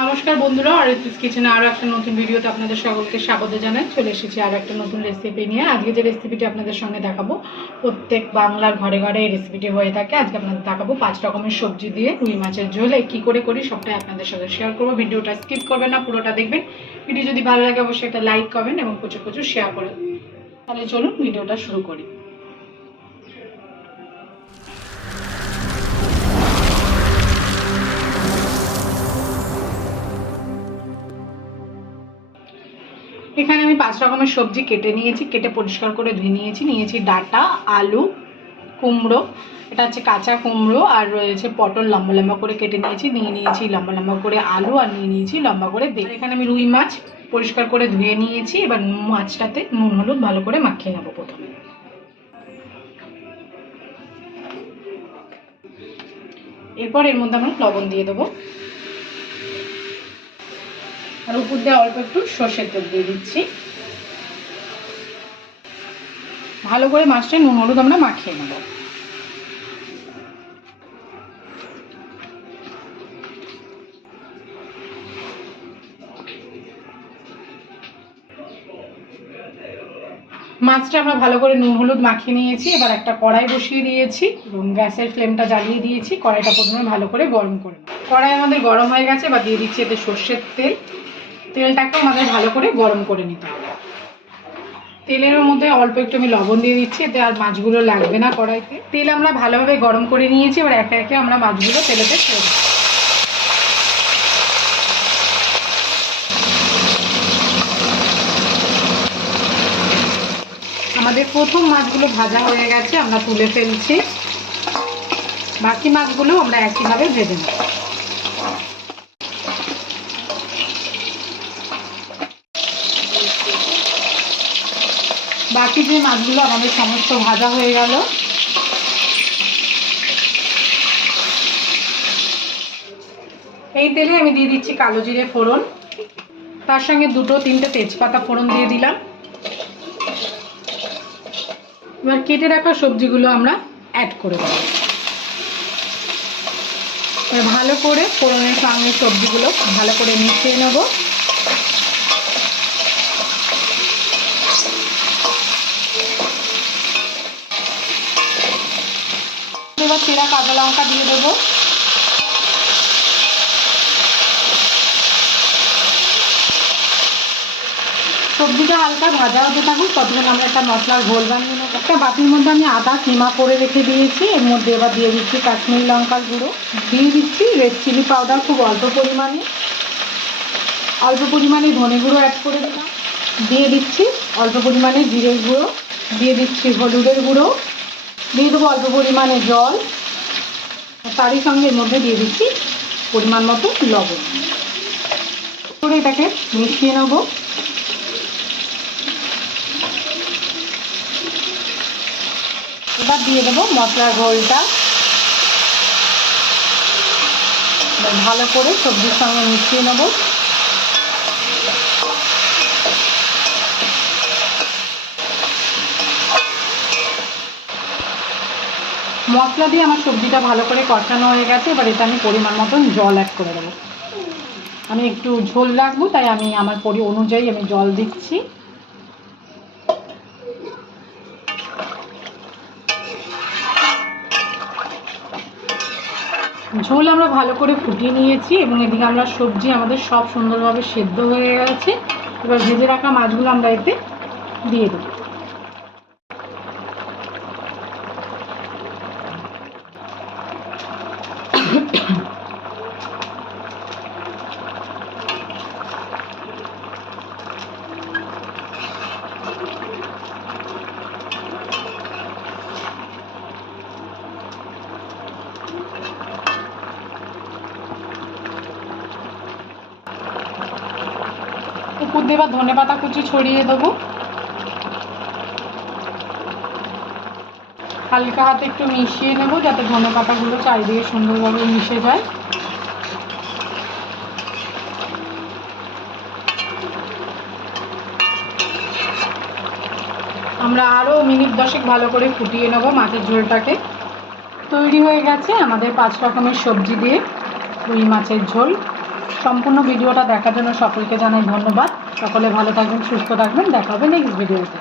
নমস্কার বন্ধুরা, অরিত্রিস কিচেনে আরও একটা নতুন ভিডিওতে আপনাদের সকলকে স্বাগত জানাই। চলে এসেছি আরও একটা নতুন রেসিপি নিয়ে। আজকে যে রেসিপিটি আপনাদের সঙ্গে দেখাবো, প্রত্যেক বাংলার ঘরে ঘরে এই রেসিপিটি হয়ে থাকে। আজকে আপনাদের দেখাবো 5 রকমের সবজি দিয়ে রুই মাছের ঝোল। কী করে করি সবটাই আপনাদের সাথে শেয়ার করবো। ভিডিওটা স্কিপ করবেন না, পুরোটা দেখবেন। ভিডিও যদি ভালো লাগে অবশ্যই একটা লাইক করবেন এবং প্রচুর প্রচুর শেয়ার করবেন। তাহলে চলুন ভিডিওটা শুরু করি। এখানে আমি 5 রকমের সবজি কেটে নিয়েছি, কেটে পরিষ্কার করে ধুয়ে নিয়েছি ডাঁটা, আলু, কুমড়ো, এটা হচ্ছে কাঁচা কুমড়ো, আর রয়েছে পটল লম্বা লম্বা করে কেটে নিয়েছি লম্বা লম্বা করে আলু, আর নিয়েছি লম্বা করে বেগুন। এখানে আমি রুই মাছ পরিষ্কার করে ধুয়ে নিয়েছি। এবার মাছটাতে নুন হলুদ ভালো করে মাখিয়ে নেবো প্রথমে। এরপর এর মধ্যে আমরা লবণ দিয়ে দেবো, আর উপর দিয়ে অল্প একটু সর্ষের তেল দিয়ে দিচ্ছি। ভালো করে মাছটা নুন হলুদ আমরা মাখিয়ে নেব। মাছটা আমরা ভালো করে নুন হলুদ মাখিয়ে নিয়েছি। এবার একটা কড়াই বসিয়ে দিয়েছি এবং গ্যাসের ফ্লেমটা জ্বালিয়ে দিয়েছি। কড়াইটা প্রথমে ভালো করে গরম করে নেব। কড়াই আমাদের গরম হয়ে গেছে, বা দিয়ে দিচ্ছি এতে সর্ষের তেল। তেলটাকেও আমাদের ভালো করে গরম করে নিতে হবে। তেলের মধ্যে অল্প একটু আমি লবণ দিয়ে দিচ্ছি, এতে আর মাছগুলো লাগবে না কড়াইতে। তেল আমরা ভালোভাবে গরম করে নিয়েছি। এবার একে একে আমরা মাছগুলো তেলেতে ছেড়ে দেবো। আমাদের প্রথম মাছগুলো ভাজা হয়ে গেছে, আমরা তুলে ফেলছি। বাকি মাছগুলো আমরা একইভাবে ভেজে নেব। বাকি যে মাছগুলো আমাদের সমস্ত ভাজা হয়ে গেল। এই তেলে আমি দিয়ে দিচ্ছি কালো জিরে ফোড়ন, তার সঙ্গে 2-3টে তেজপাতা ফোড়ন দিয়ে দিলাম। এবার কেটে রাখা সবজিগুলো আমরা অ্যাড করে দেব। এবার ভালো করে ফোড়নের সঙ্গে সবজিগুলো ভালো করে মিশিয়ে নেব। এবার চেরা কাঁচা লঙ্কা দিয়ে দেবো। সবজিটা হালকা ভাজা হতে থাকুক, ততক্ষণ আমরা একটা মশলার ঘোল বানিয়ে নেব। একটা বাটির মধ্যে আমি আদা কিমা করে রেখে দিয়েছি। এর মধ্যে এবার দিয়ে দিচ্ছি কাশ্মীরি লঙ্কার গুঁড়ো, দিয়ে দিচ্ছি রেড চিলি পাউডার খুব অল্প পরিমাণে ধনে গুঁড়ো অ্যাড করে দিলাম। দিয়ে দিচ্ছি অল্প পরিমাণে জিরের গুঁড়ো, দিয়ে দিচ্ছি হলুদের গুঁড়ো, দিয়ে দেবো অল্প পরিমাণে জল, তারই সঙ্গে এর মধ্যে দিয়ে দিচ্ছি পরিমাণ মতো লবণ। করে এটাকে মিশিয়ে নেবো। এবার দিয়ে দেবো মশলার ঘোলটা। ভালো করে সবজির সঙ্গে মিশিয়ে নেব। মশলা দিয়ে আমার সবজিটা ভালো করে কষানো হয়ে গেছে। এবার এটা আমি পরিমাণ মতন জল অ্যাড করে দেবো। আমি একটু ঝোল রাখবো, তাই আমি আমার অনুযায়ী আমি জল দিচ্ছি। ঝোল আমরা ভালো করে ফুটিয়ে নিয়েছি এবং এদিকে আমরা সবজি আমাদের সব সুন্দরভাবে সেদ্ধ হয়ে গেছে। এবার ভেজে রাখা মাছগুলো আমরা এতে দিয়ে দেব। উপর দিয়ে এবার ধনেপাতা কুচি ছড়িয়ে দেবো। হালকা হাতে একটু মিশিয়ে নেব, যাতে ধনেপাতাগুলো চারিদিকে সুন্দরভাবে মিশে যায়। আমরা আরও মিনিট 10 ভালো করে ফুটিয়ে নেব মাছের ঝোলটাকে। তৈরি হয়ে গেছে আমাদের 5 রকমের সবজি দিয়ে রুই মাছের ঝোল। সম্পূর্ণ ভিডিওটা দেখার জন্য সকলকে জানাই ধন্যবাদ। সকলে ভালো থাকবেন, সুস্থ থাকবেন, দেখা হবে নেক্সট ভিডিওতে।